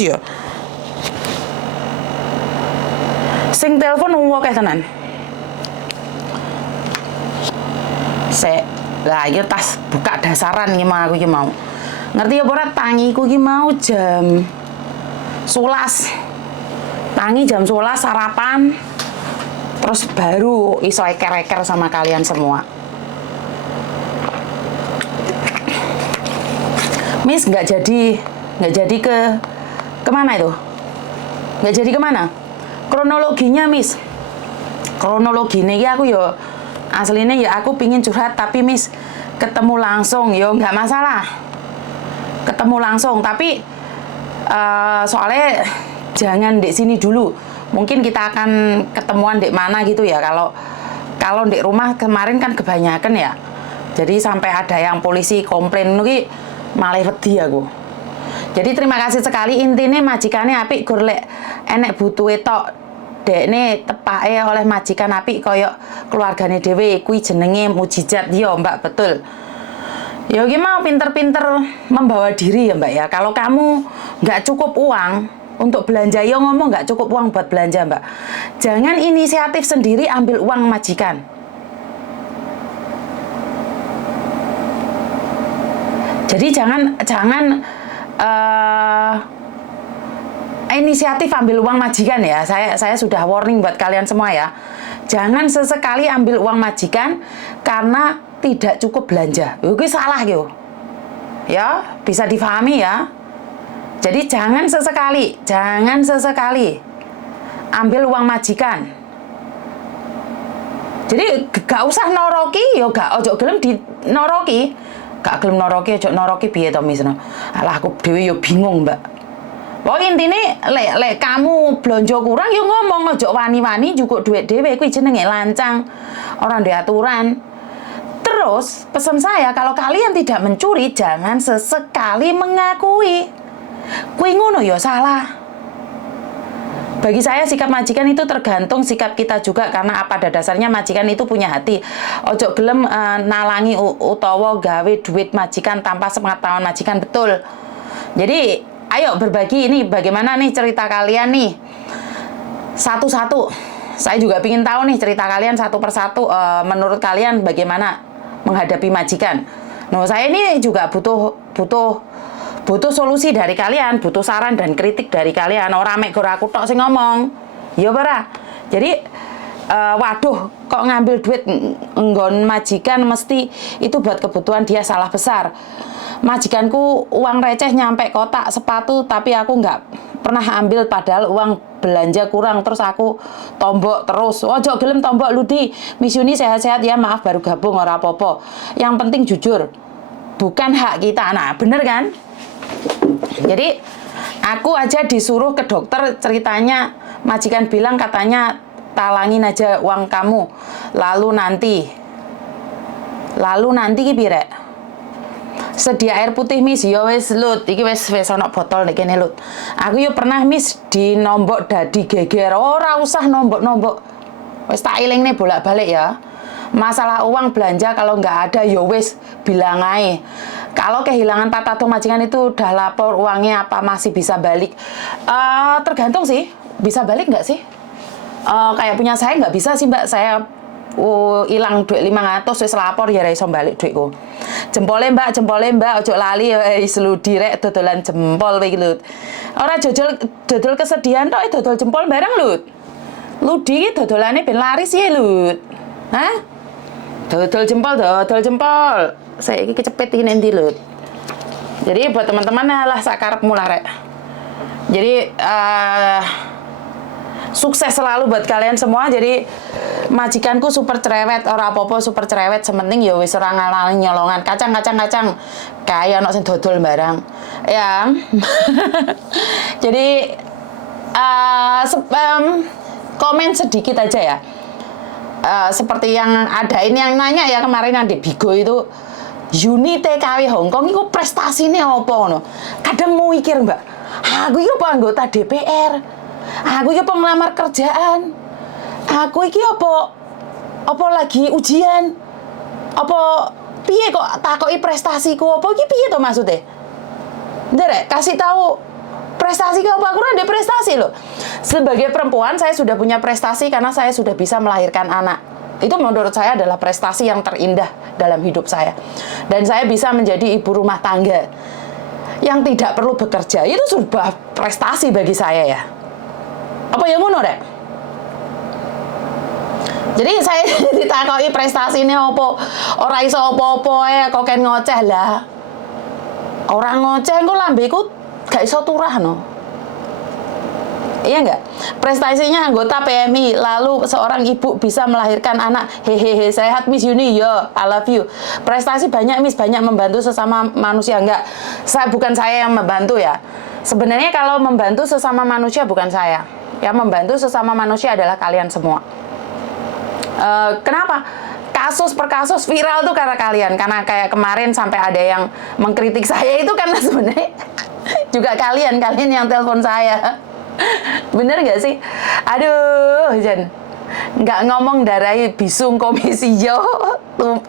ya. Sing telepon akeh tenan. Lah iki tas buka dasaran iki mau aku iki mau. Ngerti apa ora tangiku iki mau jam 11. Tangi jam 11 sarapan. Terus baru iso eker-eker sama kalian semua. Miss nggak jadi kemana itu? Nggak jadi kemana? Kronologinya Miss. Kronologinya ya aku yo aslinya ya aku pingin curhat tapi Miss ketemu langsung yo nggak masalah. Ketemu langsung tapi soalnya jangan di sini dulu. Mungkin kita akan ketemuan di mana gitu ya. Kalau di rumah kemarin kan kebanyakan ya. Jadi sampai ada yang polisi komplain nuki malah wedi aku. Jadi terima kasih sekali intinya majikane apik gur lek enek butuhe tok dekne tepake oleh majikan apik koyo keluargane dhewe kuwi jenenge mujizat yo Mbak betul. Ya gimana pinter-pinter membawa diri ya Mbak ya. Kalau kamu nggak cukup uang untuk belanja, ya ngomong nggak cukup uang buat belanja Mbak. Jangan inisiatif sendiri ambil uang majikan. Jadi jangan inisiatif ambil uang majikan ya. Saya sudah warning buat kalian semua ya. Jangan sesekali ambil uang majikan karena tidak cukup belanja. Itu salah yo. Ya, bisa difahami ya. Jadi jangan sesekali ambil uang majikan. Jadi gak usah noroki, yo gak ojo gelem di noroki. Gak gelem noroki, ojo noroki piye to Miss. Alah aku dhewe yo bingung, Mbak. Pokoknya intine lek kamu blonjo kurang yo ngomong ojo wani-wani njukuk duit dhewe kuwi jenenge lancang. Orang di aturan. Terus pesan saya kalau kalian tidak mencuri jangan sesekali mengakui. Kuwi ngono ya salah. Bagi saya sikap majikan itu tergantung sikap kita juga karena pada dasarnya majikan itu punya hati. Ojo gelem nalangi utawa gawe duit majikan tanpa sepengetahuan majikan betul. Jadi ayo berbagi ini bagaimana nih cerita kalian nih. Satu-satu. Saya juga ingin tahu nih cerita kalian satu persatu menurut kalian bagaimana menghadapi majikan. Nah, saya ini juga butuh solusi dari kalian, butuh saran dan kritik dari kalian. Orang mek gor aku tok sing ngomong. Ya ora. Jadi waduh, kok ngambil duit nggon majikan mesti itu buat kebutuhan dia salah besar. Majikanku uang receh nyampe kotak sepatu tapi aku nggak pernah ambil padahal uang belanja kurang terus aku tombok terus. Ojo gelem tombok Ludi. Miss Yuni sehat-sehat ya, maaf baru gabung ora apa-apa. Yang penting jujur. Bukan hak kita. Nah, bener kan? Jadi aku aja disuruh ke dokter ceritanya majikan bilang katanya talangin aja uang kamu lalu nanti ki pire sedia air putih Miss ya wis Lut iki wis ana botol nek kene Lut aku yo pernah Miss di nombok dadi geger ora usah nombok-nombok wis tak elingne bolak-balik ya. Masalah uang belanja kalau nggak ada ya wis bilang aja. Kalau kehilangan tato majikan itu udah lapor uangnya apa masih bisa balik? Tergantung sih, bisa balik nggak sih? Kayak punya saya nggak bisa sih Mbak, saya hilang duit 500 wis lapor ya iso balik duitku. Jempole Mbak, ojo lali wis Ludi rek dodolan jempol iki Lut. Ora dodol kesedihan tok dodol jempol bareng Lut. Ludi iki dodolane ben laris ya Lut. Hah? Dodol jempol. Saya ini kecepet ini nanti Lut. Jadi buat teman-teman lah sakarepmu lah rek. Jadi sukses selalu buat kalian semua. Jadi majikanku super cerewet, ora apa-apa super cerewet. Sementing ya wis ora ngalani nyolongan. Kacang. Kayak ono sing dodol barang. Ya. Jadi komen sedikit aja ya. Seperti yang ada ini yang nanya ya kemarin yang di Bigo itu Yuni TKW Hongkong itu prestasinya apa no? Kadang mau mikir Mbak, aku itu apa anggota DPR, aku itu apa ngelamar kerjaan, aku ini apa lagi ujian, apa piye kok takoki prestasiku apa iki piye to maksudnya? Ndek kasih tahu prestasi ke apa? Aku ada prestasi loh. Sebagai perempuan saya sudah punya prestasi karena saya sudah bisa melahirkan anak. Itu menurut saya adalah prestasi yang terindah dalam hidup saya. Dan saya bisa menjadi ibu rumah tangga yang tidak perlu bekerja. Itu sebuah prestasi bagi saya ya. Apa yang ngono rek? Jadi saya ditakoki prestasi ini apa? Ora iso apa-apa kok ken ngoceh lah. Orang ngoceh engko lambeku gak iso turah no. Iya enggak? Prestasinya anggota PMI, lalu seorang ibu bisa melahirkan anak. Hehehe, sehat Miss Yuni, yo, I love you. Prestasi banyak Miss, banyak membantu sesama manusia. Enggak, bukan saya yang membantu ya. Sebenarnya kalau membantu sesama manusia bukan saya. Yang membantu sesama manusia adalah kalian semua. Kenapa? Kasus per kasus viral tuh karena kalian. Karena kayak kemarin sampai ada yang mengkritik saya itu karena sebenarnya juga kalian yang telepon saya. Bener gak sih? Aduh, Jan. Nggak ngomong darai bisung komisi yo.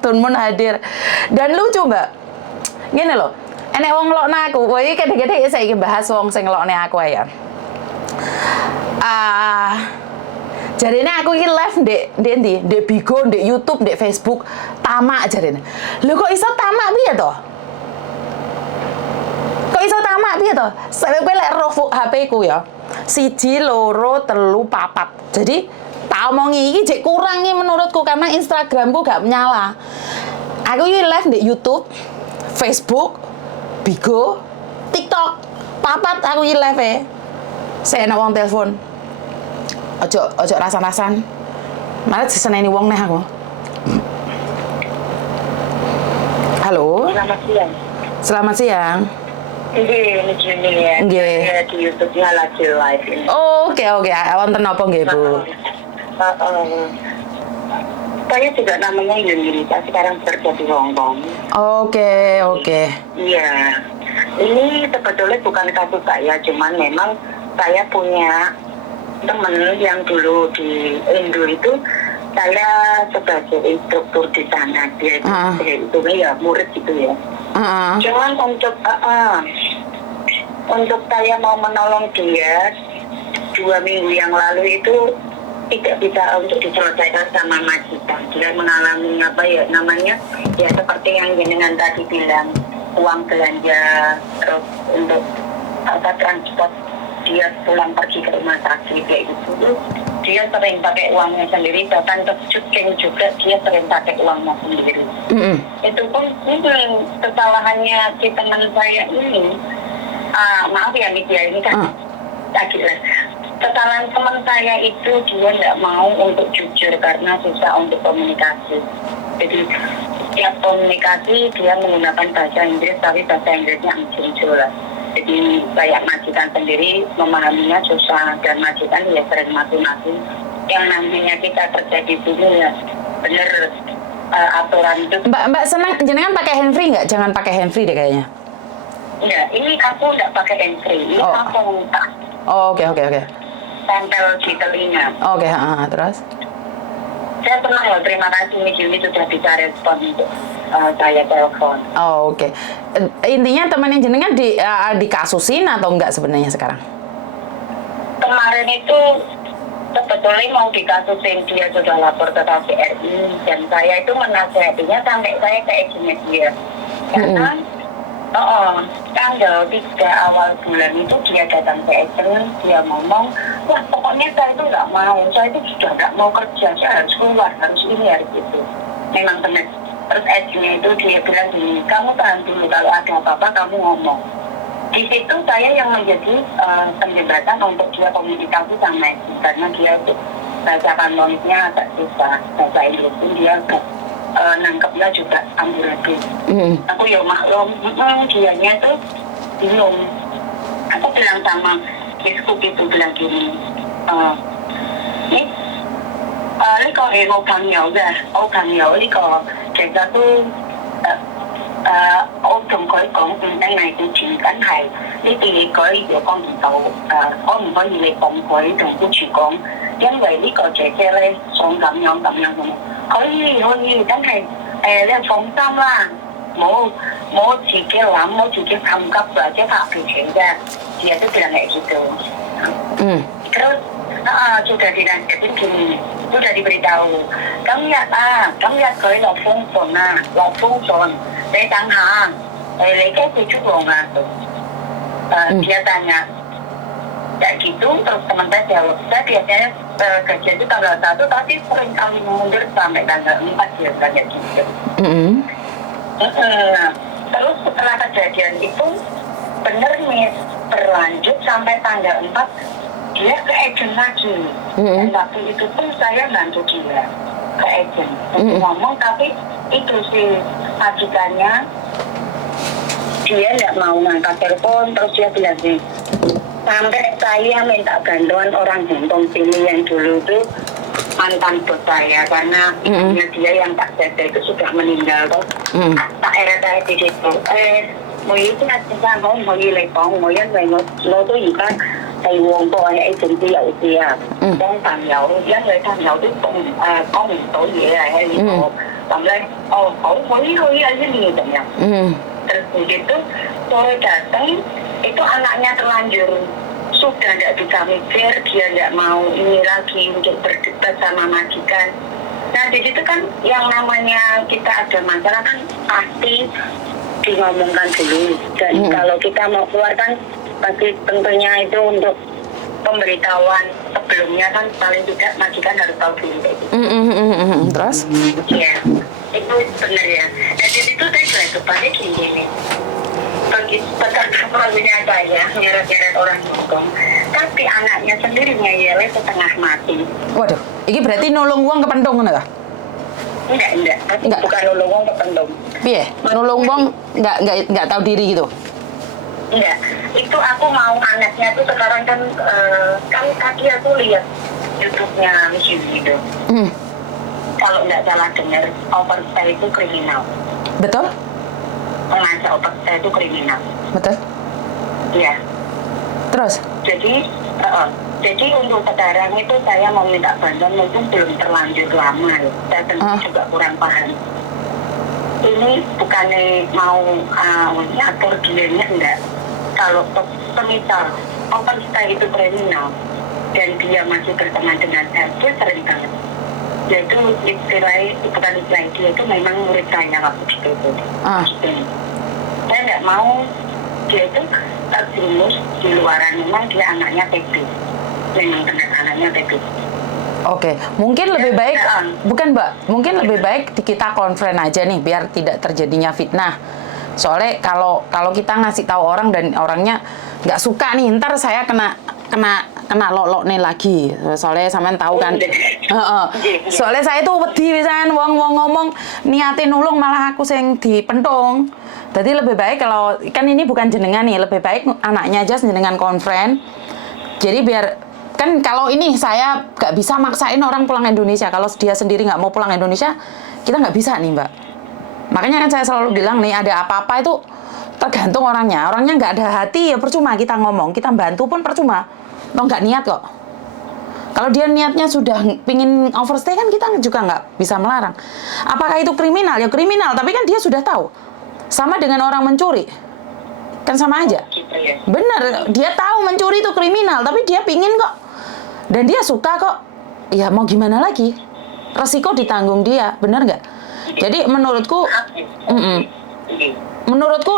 Tunmun hadir. Dan lucu mbak. Gini loh. Enek wong ngelokna aku. Woi, gede-gede saya ingin bahas wong sing ngelokna aku ya. Jadi ini aku ini live di Bigo, di YouTube, di Facebook, tamak jadi ini. Lu kok iso tamak piye toh? Kok iso tamak piye toh? Sampai gue lek roh HP ku ya. 1, 2, 3, 4. Jadi tak omongi iki jek kurang nih menurutku karena Instagramku gak menyala. Aku ini live di YouTube, Facebook, Bigo, TikTok. 4 aku ini live ya. Saya enak wong telepon. Ojo rasan-rasan. Malah diseneni wong neh aku. Halo. Selamat siang. Selamat siang. Nggih, Juni ya. Nggih. Di YouTube-nya lagi live ini. Oke. Wonten napa nggih, Bu? Saya juga namanya Yuni, saya sekarang bekerja di Hong Kong. Oke. Iya. Ini sebetulnya bukan kasus saya, cuman memang saya punya teman yang dulu di Indo itu saya sebagai instruktur di sana, dia itu ya murid gitu ya. Cuman untuk saya mau menolong dia 2 minggu yang lalu itu tidak bisa untuk diselesaikan sama majikan. Dia mengalami namanya ya seperti yang jenengan tadi bilang, uang belanja, terus untuk transport dia pulang pergi ke rumah sakit kayak gitu. Dia sering pakai uangnya sendiri, bahkan ke syuting juga dia sering pakai uangnya sendiri. Itu pun kesalahannya si teman saya ini, maaf ya media ini kan agak kesalahan teman saya itu dia tidak mau untuk jujur karena susah untuk komunikasi. Jadi tiap komunikasi dia menggunakan bahasa Inggris tapi bahasa Inggrisnya jelas. Jadi kayak majikan sendiri memahaminya susah dan majikan ya sering mati-mati. Yang nantinya kita kerja di sini ya bener aturan itu. Mbak senang jenengan pakai handfree nggak? Jangan pakai handfree deh kayaknya. Enggak, ini aku nggak pakai handfree. Ini aku minta. Oke. Tempel di telinga. Oke, terus? Saya senang loh, terima kasih Miss Yuni sudah bisa respon untuk saya telepon. Oke. Intinya teman yang jenengan dikasusin atau enggak sebenarnya sekarang? Kemarin itu sebetulnya mau dikasusin, dia sudah lapor ke KPRI dan saya itu menasihatinya sampai saya kayak gini dia. Karena tanggal 3 awal bulan itu dia datang ke agent, dia ngomong, wah pokoknya saya itu nggak mau, saya itu sudah nggak mau kerja, saya harus keluar, harus ini, harus itu. Memang benar. Terus agentnya itu dia bilang gini, kamu tahan dulu, kalau ada apa-apa kamu ngomong. Di situ saya yang menjadi penjembatan untuk dia komunikasi sama agent, karena dia itu bahasa kanoniknya agak susah, bahasa Inggris pun dia agak nangkepnya juga amburadul. Aku ya maklum, dianya tuh bingung. Aku bilang sama biskup itu bilang gini, ini kalau有朋友嘅，我朋友呢個其實都我同佢講唔定係佢傳緊係呢啲嘢佢又幫唔到，可唔可以你幫佢同僱主講，因為呢個姐姐咧想咁樣，可以，真係你放心啦，冇自己諗，冇自己心急或者發脾氣啫。dia tuh bilang kayak gitu. Terus sudah dinasihatin gini, sudah diberitahu, kamu lihat kalau lo phone son, dari tangan, dari kayak tujuh bonga tuh. Dia tanya, kayak gitu, terus teman saya jawab, saya biasanya kerja itu tanggal 1, tapi sering kali mundur sampai tanggal 4 dia kayak gitu. Terus setelah kejadian itu bener nih berlanjut sampai tanggal 4 dia ke agent lagi. Dan waktu itu pun saya bantu dia ke agent ngomong, tapi itu si majikannya dia nggak mau ngangkat telepon. Terus dia bilang sih, sampai saya minta bantuan orang Hongkong sini yang dulu itu mantan bos saya, karena ibunya dia yang Pak Dada itu sudah meninggal tuh. Tak era saya di situ mỗi cái anh không hội gì lại còn mỗi anh về nó tôi gì ta thầy nguồn tôi ấy trình đi dậu kìa con tàn dậu giá người tàn dậu tiếp tục có một tội gì hay gì đó làm lên khổ mấy hơi aja nih katanya. Terus begitu sore datang itu anaknya terlanjur sudah tidak bisa mikir, dia tidak mau ini lagi untuk berdebat sama majikan. Nah di situ kan yang namanya kita ada masalah kan pasti ngomongkan dulu, dan kalau kita mau keluar kan pasti tentunya itu untuk pemberitahuan sebelumnya kan paling tidak majikan harus tahu dulu. Terus? Iya, itu benar ya. Dan di situ saya juga depannya gini, bagi pekerja lagunya saya nyeret-nyeret orang Hongkong, tapi anaknya sendiri ngeyelnya setengah mati. Waduh, ini berarti nolong uang kependong nggak? Enggak. Bukan nolong uang kependong. Iya, nolong uang nggak tahu diri gitu. Enggak, itu aku mau anaknya tuh sekarang kan tadi aku lihat YouTube-nya Miss Yudi gitu. Kalau nggak salah dengar, overstay itu kriminal. Betul? Mengajak overstay itu kriminal. Betul? Iya. Terus? Jadi untuk sekarang itu saya mau minta bantuan, mungkin belum terlanjur lama ya. Saya sendiri juga kurang paham. Ini bukannya mau ngatur dianya enggak. Kalau semisal overstay itu kriminal dan dia masih berteman dengan saya, dia sering banget. Yaitu bukan istilah dia itu memang murid saya waktu itu. Saya nggak mau dia itu terjerumus di luaran, memang dia anaknya TB. Memang benar anaknya TB. Oke, mungkin lebih baik, bukan Mbak, mungkin lebih baik kita konfren aja nih, biar tidak terjadinya fitnah. Soalnya kalau kita ngasih tahu orang dan orangnya nggak suka nih, ntar saya kena lolok nih lagi. Soalnya sampean tahu kan, soalnya saya tuh wedi pisan wong ngomong niatin nulung malah aku sing dipentong. Jadi lebih baik kalau kan ini bukan jenengan nih, lebih baik anaknya aja jenengan konfren. Jadi biar kan kalau ini saya nggak bisa maksain orang pulang Indonesia. Kalau dia sendiri nggak mau pulang Indonesia, kita nggak bisa nih Mbak. Makanya kan saya selalu bilang nih, ada apa-apa itu tergantung orangnya. Orangnya nggak ada hati ya percuma kita ngomong, kita bantu pun percuma. Toh nggak niat kok. Kalau dia niatnya sudah pingin overstay kan kita juga nggak bisa melarang. Apakah itu kriminal? Ya kriminal, tapi kan dia sudah tahu. Sama dengan orang mencuri. Kan sama aja. Bener, dia tahu mencuri itu kriminal, tapi dia pingin kok. Dan dia suka kok. Ya mau gimana lagi? Resiko ditanggung dia, bener nggak? Jadi menurutku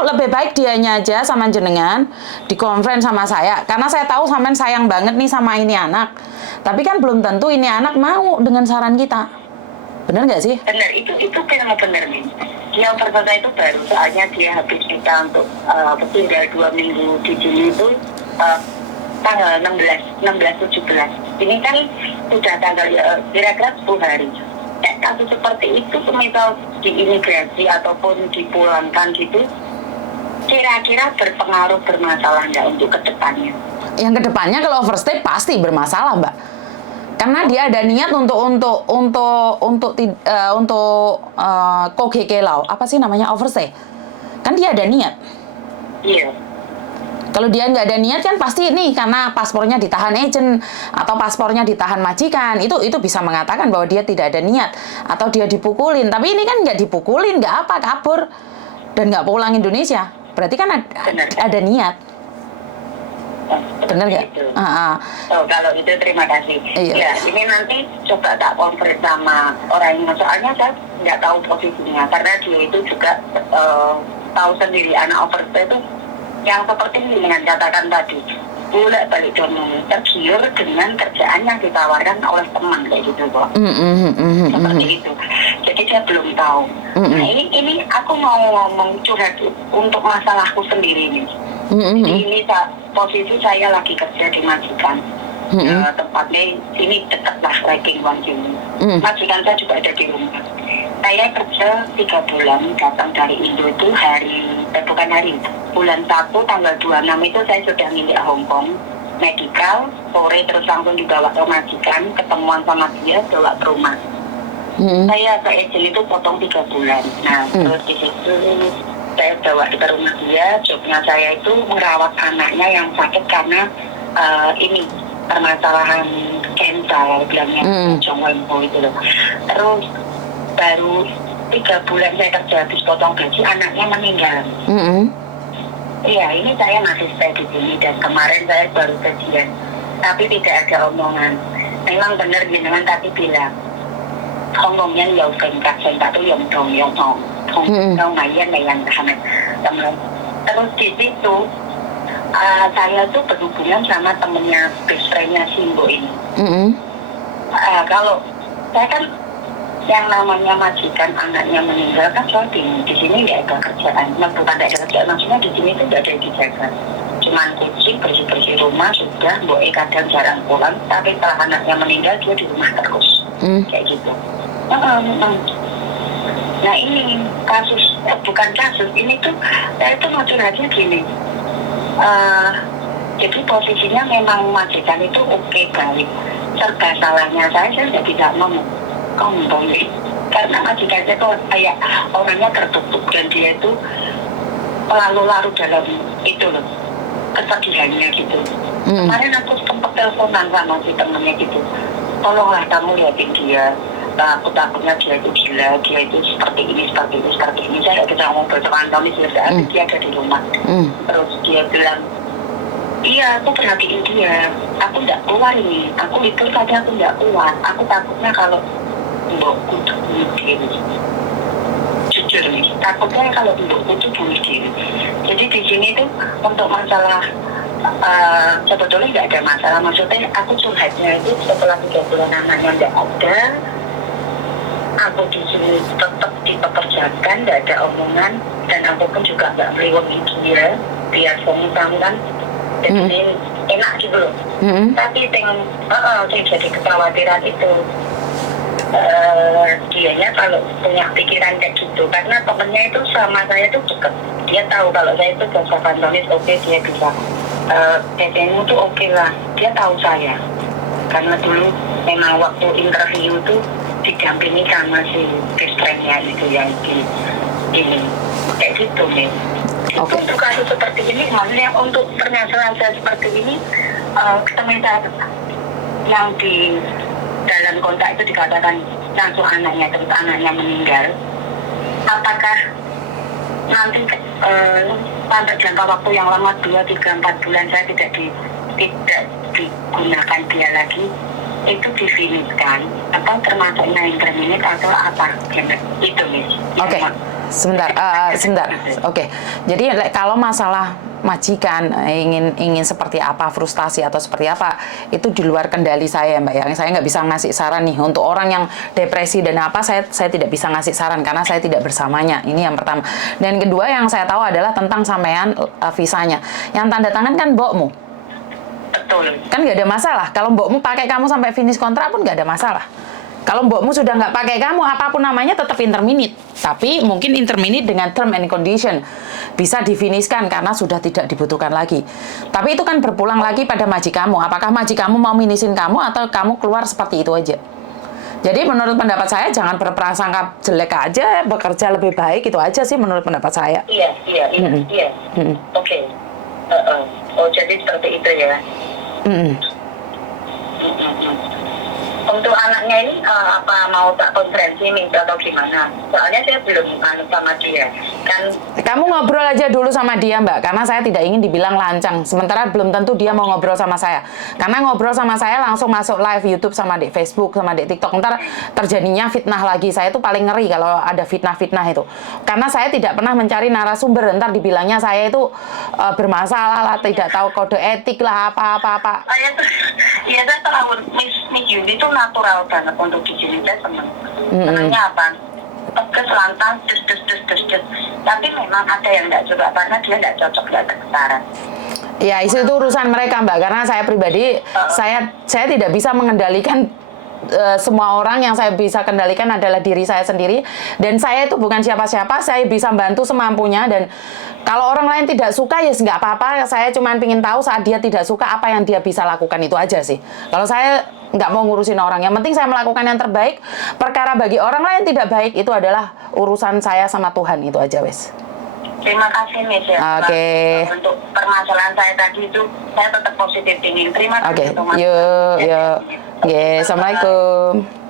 lebih baik dianya aja sama jenengan dikonfren sama saya, karena saya tahu sampean sayang banget nih sama ini anak, tapi kan belum tentu ini anak mau dengan saran kita, bener nggak sih? Bener, itu memang bener nih. Dia pertama itu baru, soalnya dia habis kita untuk tinggal 2 minggu di sini itu tanggal 16-17. Ini kan sudah tanggal kira-kira 10 hari. Kasus seperti itu semisal di imigrasi ataupun dipulangkan gitu, kira-kira bermasalah nggak untuk kedepannya? Yang kedepannya kalau overstay pasti bermasalah Mbak, karena dia ada niat untuk kogekelau, apa sih namanya, overstay, kan dia ada niat. Iya. Kalau dia nggak ada niat kan pasti nih karena paspornya ditahan agent atau paspornya ditahan majikan, itu bisa mengatakan bahwa dia tidak ada niat atau dia dipukulin. Tapi ini kan nggak dipukulin, nggak apa, kabur dan nggak pulang Indonesia. Berarti kan ada niat. Bener nggak? Itu. Ah, ah. Oh, kalau itu terima kasih. Iya. Ya, ini nanti coba tak konfirmasi sama orang yang soalnya saya nggak tahu posisinya karena dia itu juga tahu sendiri anak overstay itu yang seperti ini dengan katakan tadi boleh balik domong tergiur dengan kerjaan yang ditawarkan oleh teman kayak gitu kok. Seperti itu. Jadi saya belum tahu. Nah ini aku mau ngomong curhat untuk masalahku sendiri nih. Jadi ini posisi saya lagi kerja di majikan. Tempatnya ini dekat lah ranking One sini. Majikan saya juga ada di rumah. Saya kerja 3 bulan datang dari Indo itu bukan hari bulan 1 tanggal 26 itu saya sudah milik Hongkong medical sore terus langsung dibawa ke majikan ketemuan sama dia bawa ke rumah. Saya ke agent itu potong 3 bulan. Nah terus di situ saya bawa ke rumah dia. Jobnya saya itu merawat anaknya yang sakit karena ini permasalahan kanker bilangnya Jongwenpo itu loh. Terus baru 3 bulan saya kerja habis potong gaji anaknya meninggal. Iya ini saya masih stay di sini dan kemarin saya baru gajian tapi tidak ada omongan. Memang benar jenengan tadi bilang ngomongnya yang kentak tuh yang dong không ngày dân này yang tahan teman. Terus di situ saya tuh berhubungan sama temennya best friendnya Simbo ini. Kalau saya kan yang namanya majikan anaknya meninggal kan saya bingung di sini nggak ada kerjaan, bukan nggak ada kerjaan maksudnya di sini tuh nggak ada yang dijaga, cuman kucing bersih rumah sudah, boe kadang jarang pulang, tapi setelah anaknya meninggal dia di rumah terus, kayak gitu. Nah ini kasus, bukan kasus, ini tuh saya tuh mau curhatnya gini. Jadi posisinya memang majikan itu oke baik, serba salahnya saya nggak bisa ngomong. Karena majikan saya itu kayak orangnya tertutup dan dia itu lalu larut dalam itu loh kesedihannya gitu. Kemarin aku sempat teleponan sama si temennya gitu, tolonglah kamu lihatin dia, aku takutnya dia itu gila, dia itu seperti ini. Saya bisa ngomong berteman tahun ini dia ada di rumah. Terus dia bilang, iya aku perhatiin dia, aku nggak keluar ini, aku libur saja aku nggak keluar, aku takutnya kalau mbokku tuh bunuh diri. Jujur nih, takutnya kalau mbokku tuh bunuh diri. Jadi di sini tuh untuk masalah sebetulnya nggak ada masalah. Maksudnya aku curhatnya itu setelah 3 bulan anaknya nggak ada, aku di sini tetap dipekerjakan, nggak ada omongan, dan aku pun juga nggak meliwati dia, biar suami kan. Jadi enak gitu loh. Tapi yang jadi kekhawatiran itu dianya kalau punya pikiran kayak gitu, karena temennya itu sama saya tuh deket, dia tahu kalau saya itu jasa kantonis oke, dia bisa PTNU tuh oke lah, dia tahu saya karena dulu memang waktu interview tuh didampingi sama si best friendnya itu yang di ini kayak gitu nih. Itu untuk kasus seperti ini, maksudnya untuk permasalahan saya seperti ini, ketemu yang di dalam kontak itu dikatakan langsung anaknya, terus anaknya meninggal. Apakah nanti pada jangka waktu yang lama 2, 3, 4 bulan saya tidak digunakan dia lagi, itu difinitkan atau termasuknya interminate atau apa? Itu nih. Oke. Sebentar. Oke. Jadi kalau masalah majikan ingin seperti apa, frustasi atau seperti apa, itu di luar kendali saya, Mbak. Yang saya nggak bisa ngasih saran nih untuk orang yang depresi dan apa, saya tidak bisa ngasih saran karena saya tidak bersamanya. Ini yang pertama. Dan kedua yang saya tahu adalah tentang sampean visanya. Yang tanda tangan kan mbokmu. Betul. Kan nggak ada masalah. Kalau mbokmu pakai kamu sampai finish kontrak pun nggak ada masalah. Kalau mbokmu sudah nggak pakai kamu, apapun namanya tetap interminate. Tapi mungkin interminate dengan term and condition. Bisa difinishkan karena sudah tidak dibutuhkan lagi. Tapi itu kan berpulang lagi pada majikamu. Apakah majikamu mau minisin kamu atau kamu keluar seperti itu aja? Jadi menurut pendapat saya jangan berprasangka jelek aja, bekerja lebih baik, itu aja sih menurut pendapat saya. Iya. Oke. Oh jadi seperti itu ya. Untuk anaknya ini apa mau tak konferensi nih atau gimana? Soalnya saya belum sama dia kan. Kamu ngobrol aja dulu sama dia, Mbak, karena saya tidak ingin dibilang lancang. Sementara belum tentu dia mau ngobrol sama saya. Karena ngobrol sama saya langsung masuk live YouTube sama di Facebook sama di TikTok. Ntar terjadinya fitnah lagi. Saya tuh paling ngeri kalau ada fitnah-fitnah itu. Karena saya tidak pernah mencari narasumber. Ntar dibilangnya saya itu bermasalah lah, tidak tahu kode etik lah, apa-apa. Saya tahu Miss Yudi itu natural banget untuk dicerita teman. Temannya apa? Tegas lantang, des. Tapi memang ada yang nggak suka karena dia nggak cocok, nggak kesetaraan. Ya, itu urusan mereka, Mbak. Karena saya pribadi, saya tidak bisa mengendalikan semua orang. Yang saya bisa kendalikan adalah diri saya sendiri. Dan saya itu bukan siapa-siapa. Saya bisa bantu semampunya. Dan kalau orang lain tidak suka, ya nggak apa-apa. Saya cuma ingin tahu saat dia tidak suka, apa yang dia bisa lakukan, itu aja sih. Kalau saya nggak mau ngurusin orang. Yang penting saya melakukan yang terbaik. Perkara bagi orang lain tidak baik, itu adalah urusan saya sama Tuhan. Itu aja, wes. Terima kasih, Miss. Oke. Untuk permasalahan saya tadi itu, saya tetap positif tinggi. Terima kasih. Oke, yuk. Oke, Assalamualaikum.